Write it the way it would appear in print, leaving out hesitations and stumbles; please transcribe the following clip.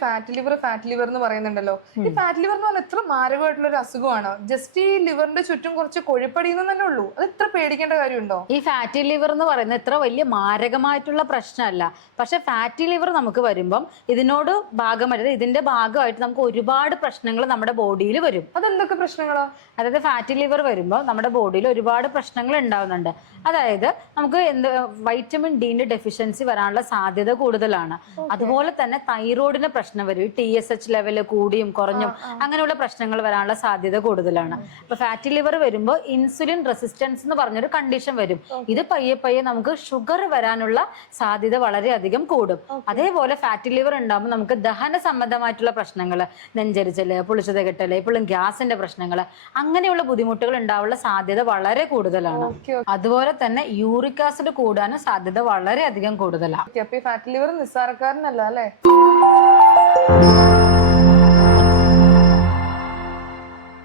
Fat liver എന്ന് പറയുന്നുണ്ടല്ലോ. ഈ ഫാറ്റ് ലിവർ എന്ന് പറഞ്ഞാൽ എത്ര മാരകമായിട്ടുള്ള ഒരു അസുഖമാണ്. ജസ്റ്റ് ഈ ലിവറിന്റെ ചുറ്റും കുറച്ച് കൊഴുപ്പടിയുന്നത് തന്നെ ഉള്ളൂ. അത് ഇത്ര പേടിക്കേണ്ട കാര്യമുണ്ടോ? ഈ ഫാറ്റി ലിവർ എന്ന് പറയുന്നത് ഇത്ര വലിയ മാരകമായിട്ടുള്ള പ്രശ്നമല്ല. പക്ഷെ ഫാറ്റി ലിവർ നമുക്ക് വരുമ്പം ഇതിനോട് ഭാഗമായിട്ട് ഇതിന്റെ ഭാഗമായിട്ട് നമുക്ക് ഒരുപാട് പ്രശ്നങ്ങൾ നമ്മുടെ ബോഡിയിൽ വരും. അതെന്തൊക്കെ പ്രശ്നങ്ങളാ? അതായത് ഫാറ്റി ലിവർ വരുമ്പോൾ നമ്മുടെ ബോഡിയിൽ ഒരുപാട് പ്രശ്നങ്ങൾ ഉണ്ടാവുന്നുണ്ട്. അതായത് നമുക്ക് വൈറ്റമിൻ ഡിന്റെ ഡെഫിഷ്യൻസി വരാനുള്ള സാധ്യത കൂടുതലാണ്. അതുപോലെ തന്നെ തൈറോയിഡിന് പ്രശ്നം വരും. TSH ലെവൽ കൂടിയും കുറഞ്ഞും അങ്ങനെയുള്ള പ്രശ്നങ്ങൾ വരാനുള്ള സാധ്യത കൂടുതലാണ്. ഇപ്പൊ ഫാറ്റി ലിവർ വരുമ്പോൾ ഇൻസുലിൻ റെസിസ്റ്റൻസ് എന്ന് പറഞ്ഞൊരു കണ്ടീഷൻ വരും. ഇത് പയ്യെ നമുക്ക് ഷുഗർ വരാനുള്ള സാധ്യത വളരെയധികം കൂടും. അതേപോലെ ഫാറ്റി ലിവർ ഉണ്ടാകുമ്പോൾ നമുക്ക് ദഹന സംബന്ധമായിട്ടുള്ള പ്രശ്നങ്ങൾ, നെഞ്ചരിച്ചല്, പുളിച്ചത് കെട്ടല്, എപ്പോഴും ഗ്യാസിന്റെ പ്രശ്നങ്ങൾ, അങ്ങനെയുള്ള ബുദ്ധിമുട്ടുകൾ ഉണ്ടാവാനുള്ള സാധ്യത വളരെ കൂടുതലാണ്. അതുപോലെ തന്നെ യൂറിക് ആസിഡ് കൂടാനും സാധ്യത വളരെയധികം കൂടുതലാണ്. അപ്പൊ ഈ ഫാറ്റ് ലിവർ നിസ്സാരക്കാരനല്ല അല്ലേ?